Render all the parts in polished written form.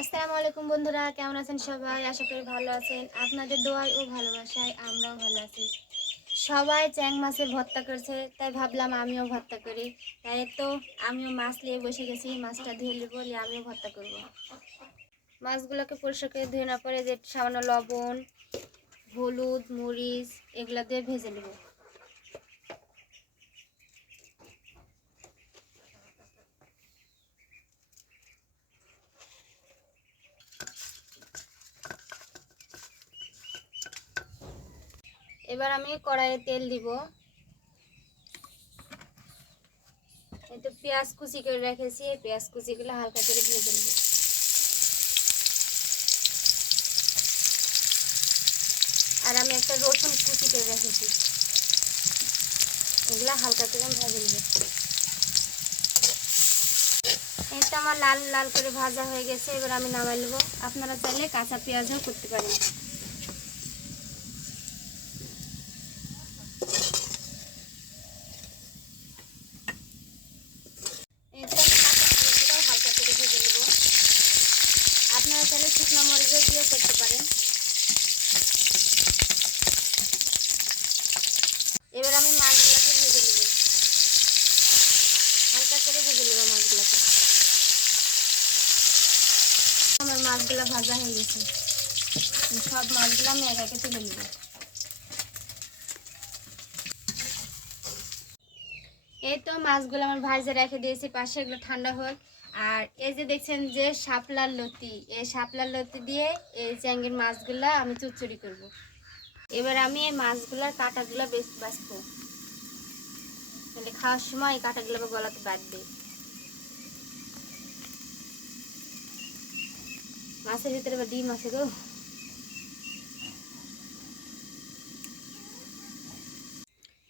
আসসালামু আলাইকুম বন্ধুরা, কেমন আছেন সবাই? আশা করি ভালো আছেন। আপনাদের দোয়ায় ও ভালোবাসায় আমরাও ভালো আছি। সবাই চ্যাং মাছের ভর্তা করছে, তাই ভাবলাম আমিও ভর্তা করি। তাই তো আমিও মাছ নিয়ে বসে গেছি, মাছটা ধুয়ে নেবো, নিয়ে আমিও ভর্তা করব। মাছগুলোকে পরিষ্কার করে ধুয়ে না পরে যে সামান্য লবণ, হলুদ, মরিচ এগুলো দিয়ে ভেজে নেব। এবার আমি কড়াইয়ে তেল দিব। একটু পেঁয়াজ কুচি করে রেখেছি, পেঁয়াজ কুচিগুলো হালকা করে ভেজে নেব। আর আমি একটা রসুন কুচি করে রেখেছি, এগুলা হালকা করে ভেজে নেব। এই তো আমার লাল লাল করে ভাজা হয়ে গেছে, এবার আমি নামাই নেব। আপনারা চাইলে কাঁচা পেঁয়াজও করতে পারেন। এই তো আমি কাঁচা মরিচগুলো হালকা করে ভেজে নেব। আপনারা চাইলে শুকনো মরিচও দিয়েও করতে পারেন। এবার আমি মাছগুলোকে ভেজে নেব, হালকা করে ভেজে নেব মাছগুলোকে। আমার মাছগুলো ভাজা হয়ে গেছে, সব মাছগুলো আমি এক একে তুলে নেব। এই তো মাছগুলো আমার ভাজে রেখে দিয়েছি পাশে, এগুলো ঠান্ডা হোক। আর এই যে দেখছেন যে শাপলার লতি, এই শাপলার লতি দিয়ে এই চ্যাংড়ির মাছগুলো আমি চচ্চড়ি করব। এবার আমি এই মাছগুলোর কাঁটাগুলো বেশ বাছবো, তাহলে খাওয়ার সময় এই কাঁটাগুলো গলাতে বাঁধবে। মাছের ভিতরে বা ডিম আছে গো।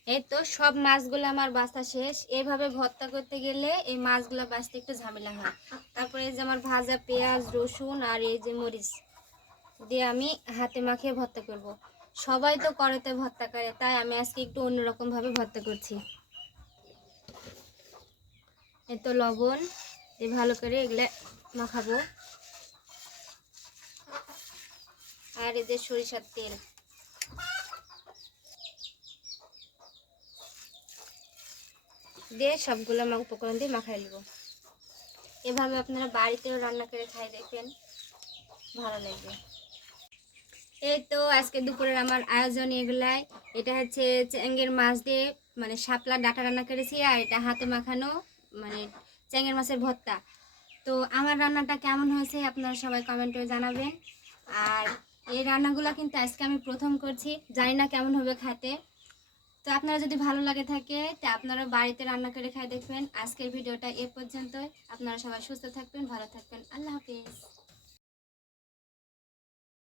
এই তো সব মাছগুলো আমার বাছা শেষ। এইভাবে ভর্তা করতে গেলে এই মাছগুলো বাছতে একটু ঝামেলা হয়। তারপরে এই যে আমার ভাজা পেঁয়াজ, রসুন আর এই যে মরিচ দিয়ে আমি হাতে মাখিয়ে ভর্তা করব। সবাই তো কড়াইতে ভর্তা করে, তাই আমি আজকে একটু অন্যরকম ভাবে ভর্তা করছি। এই তো লবণ দিয়ে ভালো করে এগুলো মাখাবো। আর এই যে সরিষার তেল দিয়ে সবগুলো উপকরণ দিয়ে মাখাই নেব। এভাবে আপনারা বাড়িতেও রান্না করে খাই দেখবেন, ভালো লাগবে। এই তো আজকে দুপুরের আমার আয়োজন এগুলাই। এটা হচ্ছে চ্যাংড়ির মাছ দিয়ে মানে শাপলা ডাঁটা রান্না করেছি, আর এটা হাতে মাখানো মানে চ্যাংড়ির মাছের ভর্তা। তো আমার রান্নাটা কেমন হয়েছে আপনারা সবাই কমেন্টে জানাবেন। আর এই রান্নাগুলো কিন্তু আজকে আমি প্রথম করছি, জানি না কেমন হবে খেতে। তো আপনারা যদি ভালো লাগে থাকে তা আপনারা বাড়িতে রান্না করে খাই দেখবেন। আজকের ভিডিওটা এ পর্যন্তই। আপনারা সবাই সুস্থ থাকবেন, ভালো থাকবেন। আল্লাহ হাফিজ।